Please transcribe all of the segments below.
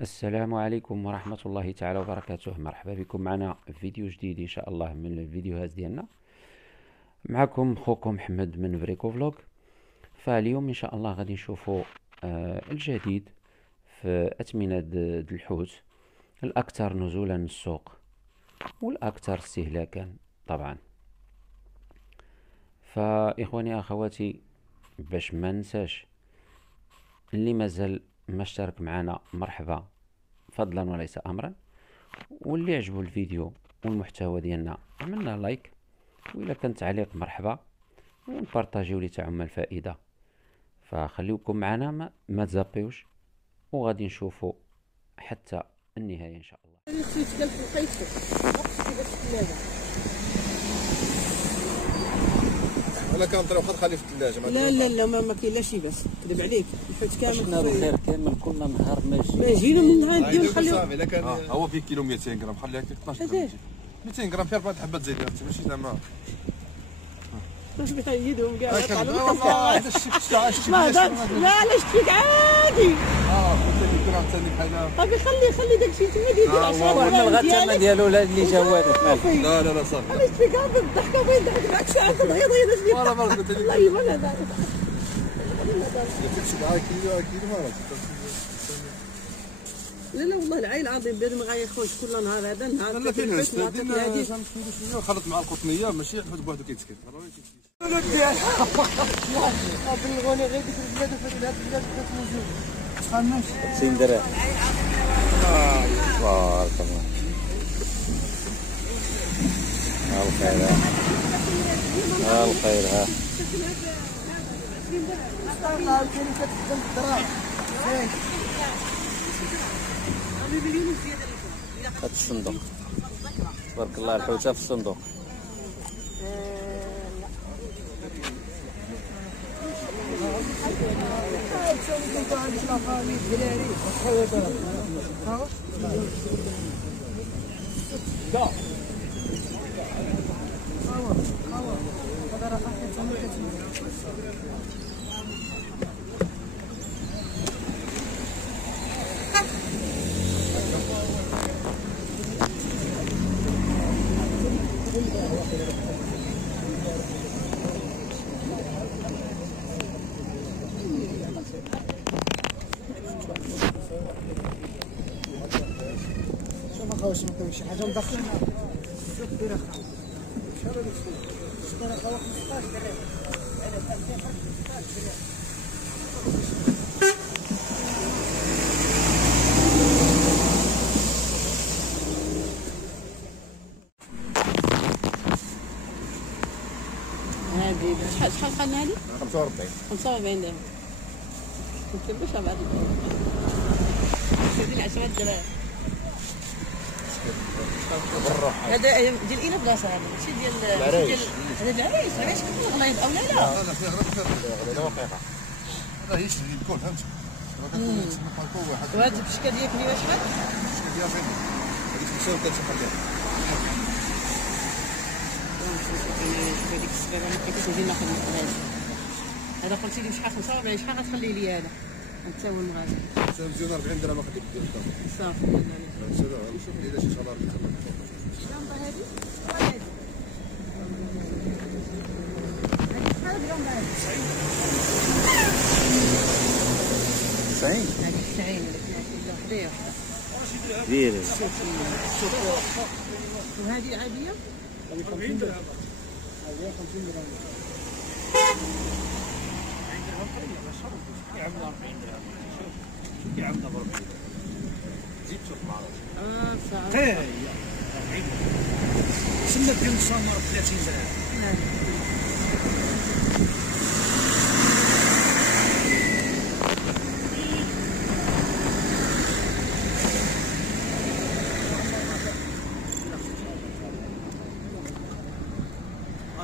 السلام عليكم ورحمة الله تعالى وبركاته. مرحبا بكم معنا في فيديو جديد إن شاء الله من الفيديوهات ديالنا. معكم خوكم محمد من فريكو فلوج. فاليوم إن شاء الله غادي نشوفوا الجديد في أثمنة الحوت، الأكثر نزولا السوق والأكثر استهلاكا طبعا. فإخواني أخواتي، باش ما ننساش اللي مازال ما اشترك معنا مرحبا فضلا وليس امرا، واللي عجبو الفيديو والمحتوى ديالنا عملنا لايك، وإلا كان تعليق مرحبا، ونبارطاجيو لي تعم الفائده. فخليوكم معنا ما تزابيوش، وغادي نشوفوا حتى النهايه ان شاء الله. ولا كنطري واخا تخليه في الثلاجه. لا لا لا ما كاين لا شي باس، كذب عليك. الحوت كامل شفنا الخير كامل كل نهار ما يجينا من نهار نديرو نخليو. صافي الا كان هو فيه كيلو 200 غرام خليها كيف 12 غرام 200 غرام فيه 4 حبات زيت ماشي زعما واش بيطيدهم كاع والله هذا الشيء لا لا شتيك عادي. قلت لك كرا ثاني بحال صافي خلي داكشي تما ديال وعمل الغتامه ديالو اللي جا والد مالك. لا صافي علاش فيك هذا الضحكه وين داك الساعه تغيض والله ما قلت لك الله يبان هذا قلت لك 7 كيلو ما عرفت. لا والله العين العظيم بنادم غايخرج كل نهار هذا نهار. لا فين هادي شويه خلط مع القطنيه ماشي الحوت بوحدو كيتسكن. انا ديال بالغوني غير ديك البلاد وفات هاد البلاد فات موجود تخمش 50 درهم. بارك الله. الخير الخير ها هاد الصندوق تبارك الله، الحوته في الصندوق. واش ما كاينش شي حاجه مدخله دير هادي شحال قالنا هادي 45 درهم. قلت باش بعد شدي 10 دراهم. هذا ديال اين بلاصه؟ هذا ماشي ديال هذا العريس. علاش كتكون غليظ او لا؟ لا فيه غير لا وقيقه. هذا يشري الكل فهمت. وهاد البشكه ديالك اللي شحال؟ البشكه ديالها فين؟ هذيك 35 خليها. هذيك الصغيره ما كيفاش نجي ناخذ من هذا. هذا قلتي لي شحال 45 شحال غتخلي لي هذا؟ حتى هو المغازي. 240 درهم خليك ديال صافي إذا شي شهر ديري وهذه عاديه 40 درهم. هذه 50 درهم. يعملوا 40 درهم. شوف يعملوا ب 40 زيد شوف معروف. صافي. سنة بهم صامر 30 درهم.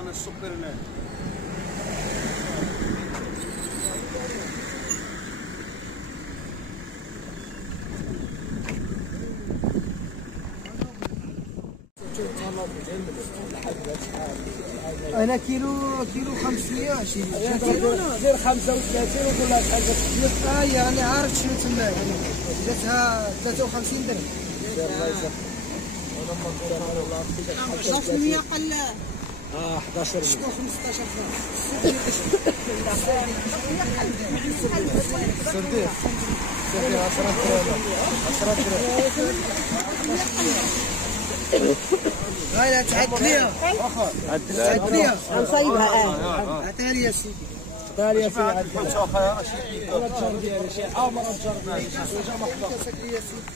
أنا السكر الآن. شوف والله بجنب لحد شحال انا كيلو 520. دير 35 وقول لها شحال يعني عارف شنو تماك جاتها 53 درهم. 11% قل 11 شكون 15 سرديه 10 درهم. هاي تعد ليها تعد ليها نصايبها. عطيها لي يا سيدي. عطيها لي يا سيدي. عطيها الجار ديالي شي عامر الجار ديالي شي حاجه محطوطه. كاسك لي يا سيدي.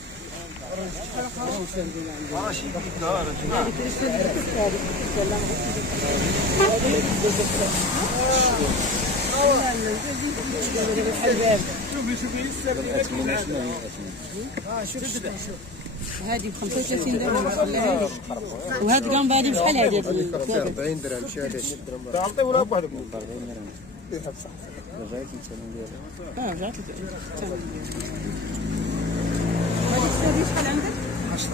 شوف هذه ب 35 درهم خليها لي. وهاد القنبه هذه بشحال هذه؟ 40 درهم شي هذا. تعطي ولا بوحدك 40 درهم. رجعت الثمن ديالها. رجعت الثمن ديالها. هذه السوداء شحال عندك؟ 10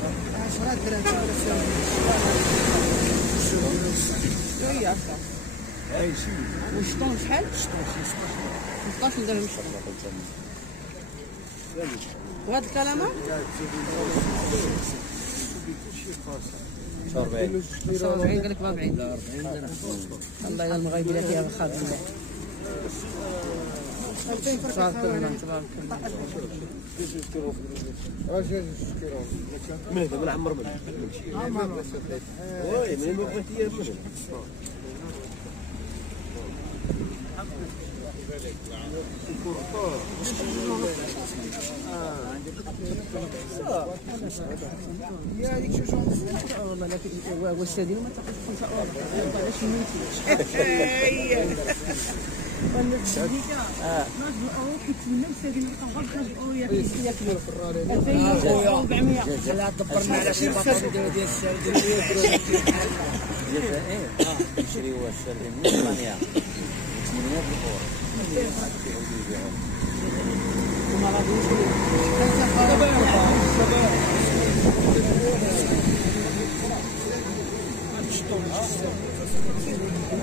درهم. شويه اكثر. اي شي. والشطون شحال؟ 16 درهم. وهاد الكلامه؟ 45 قال لك 40. لا 40 درهم. الله يلا المغيبله فيها بخاف الله. تبارك الله تبارك الله. من هذا من عمر من وي من وقت هي من يا هذيك شو والله لكن والسدين ما تاخذش 5 اورو علاش ميتي وانا الشديده ناس الاورو كيتمنى السدين كنبغى 5 اورو ياكلوا في الرالي 2400 لا دبرنا على شي بطاطا ديال السردين نشريو السردين 800 اورو. وما غاديش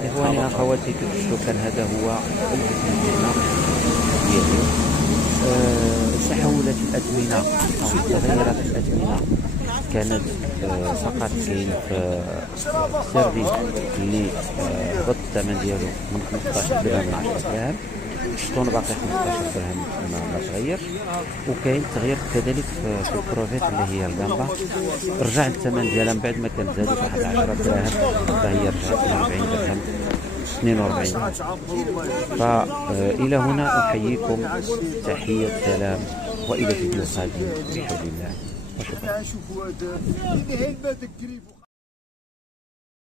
إخواني أخواتي كيف تشوفوا كان هذا هو الفيديو ديالي. تحولت الأزمنة أو تغيرت الأزمنة. كانت فقط كاين في السردين اللي هبط الثمن ديالو من 15 درهم ل 10 دراهم. الشطون باقي 15 درهم ما تغير. وكاين تغيير كذلك في البروفيت اللي هي الجامبا. رجع الثمن ديالها من بعد ما كانت زادت واحد 10 دراهم فهي رجعت ل 40 درهم 42 درهم. فإلى هنا أحييكم تحية سلام وإلى فيديو قادم بحول الله وشكرا.